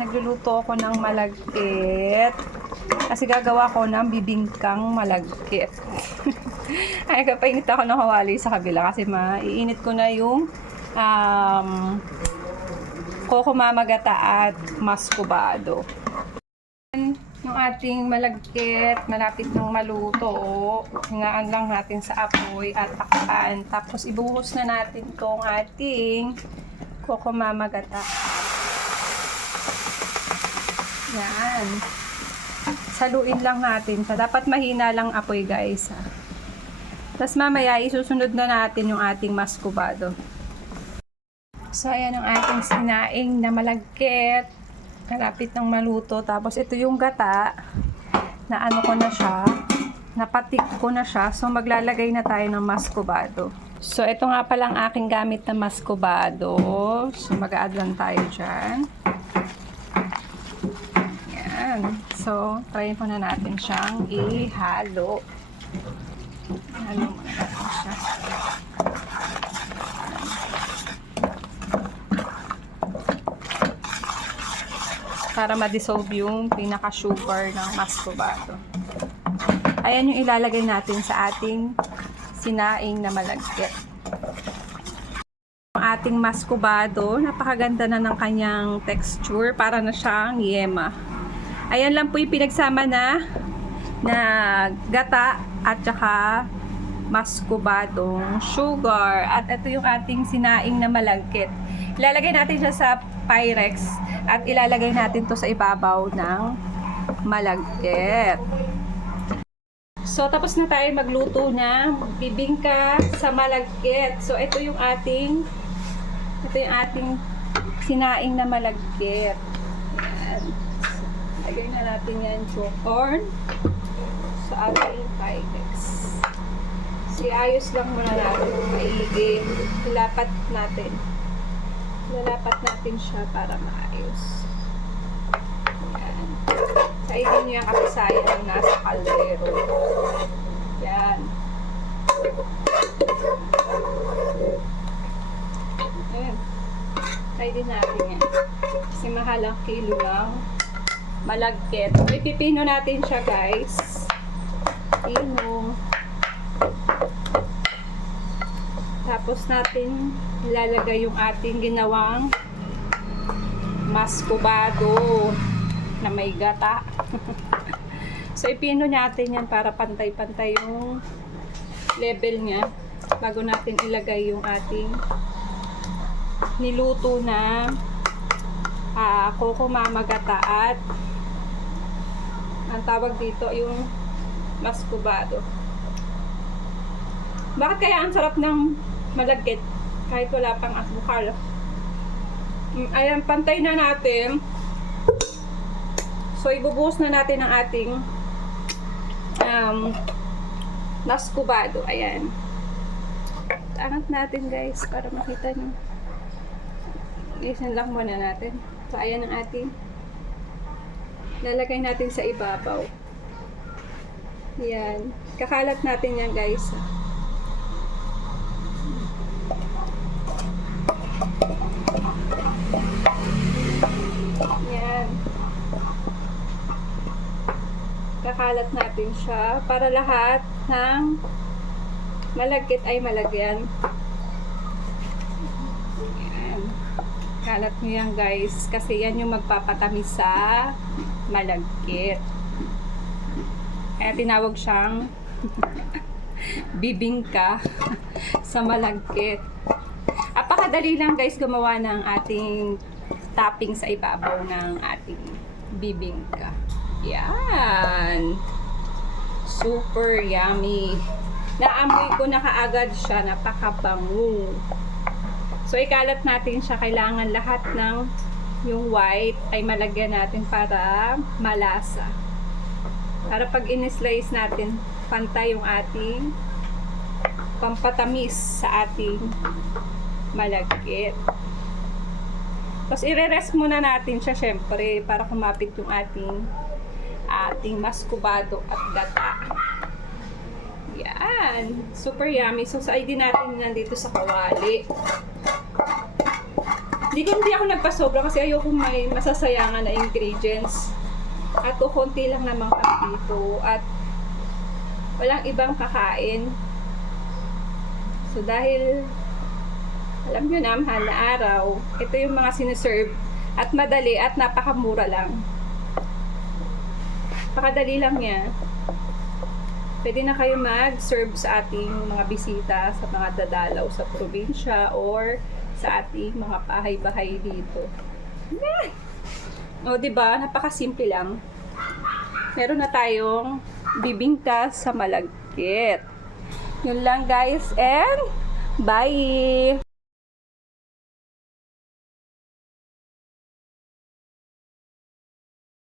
nagluluto ako ng malagkit. Kasi gagawa ko ng bibingkang malagkit. Ay, kapainit ako ng kawali sa kabila kasi maiinit ko na yung koko mamagata at maskubado. Yung ating malagkit, malapit ng maluto. Hingaan lang natin sa apoy at takpan. Tapos ibuhos na natin tong ating koko mamagata. Yan. Saluin lang natin siya. Dapat mahina lang apoy, guys. Tapos mamaya isusunod na natin yung ating maskubado. So ayan ang ating sinaing na malagkit. Malapit ng maluto. Tapos ito yung gata na ano ko na siya. Napatik ko na siya. So maglalagay na tayo ng maskubado. So ito nga palang aking gamit na maskubado. So mag-add lang tayo dyan. Yan. So try muna natin siyang ihalo. Halo muna natin siya. Para ma-dissolve yung pinaka-sugar ng maskubado. Ayan yung ilalagay natin sa ating sinaing na malagkit. Ang ating maskubado, napakaganda na ng kanyang texture. Para na siyang yema. Ayan lang po yung pinagsama na gata at saka maskubadong sugar. At ito yung ating sinaing na malagkit. Ilalagay natin siya sa Pyrex at ilalagay natin to sa ibabaw ng malagkit. So, tapos na tayo magluto ng bibingka sa malagkit. So, ito yung ating sinaing na malagkit. Ayan. Lagay na natin yan yung corn sa ating Pyrex. So, iayos lang muna natin maigi. Ilapat natin. Lalapat natin siya para maayos. Yan. Kainin nyo yung kapisayan ng nasa kaldero. Yan. Ayan. Kainin natin yan. Kasi mahal ang kilo ng malagkit. So, ipipino natin siya, guys. Pino. Tapos natin ilalagay yung ating ginawang maskubado na may gata. So, ipino natin yan para pantay-pantay yung level niya bago natin ilagay yung ating niluto na koko mamagata at ang tawag dito yung maskubado. Bakit kaya ang sarap ng malagkit kahit wala pang asukal? Ayan, pantay na natin. So, ibubuhos na natin ang ating maskubado. Ayan. Angat natin, guys, para makita nyo. Isan lang muna natin. So, ayan ang ating lalagay natin sa ibabaw. Ayan. Kakalat natin yan, guys. Yan. Kakalat natin siya para lahat ng malagkit ay malagyan. Yan. Kalat nyo yan, guys. Kasi yan yung magpapatamis sa malagkit. Kaya tinawag siyang bibingka sa malagkit. Apakadali lang, guys, gumawa ng ating topping sa ibabaw ng ating bibingka. Yan. Super yummy. Naamoy ko na kaagad siya. Napakabango. So, ikalat natin siya. Kailangan lahat ng yung white ay malagyan natin para malasa. Para pag in-slice natin, pantay yung ating pampatamis sa ating malagkit. Tapos, i-rest muna natin siya, syempre, para kumapit yung ating maskubado at gata. Yan. Super yummy. So, sa ID natin nandito sa kawali. Hindi ako nagpasobra kasi ayoko may masasayangan na ingredients. At kukunti lang naman kami dito. At walang ibang kakain. So dahil alam nyo na, mahal na araw, ito yung mga siniserve at madali at napakamura lang. Napakadali lang niya. Pwede na kayo mag-serve sa ating mga bisita, sa mga dadalaw sa probinsya or sa ating mga bahay-bahay dito. Yan! O, diba? Napakasimple lang. Meron na tayong bibingka sa malagkit. Yun lang guys and bye!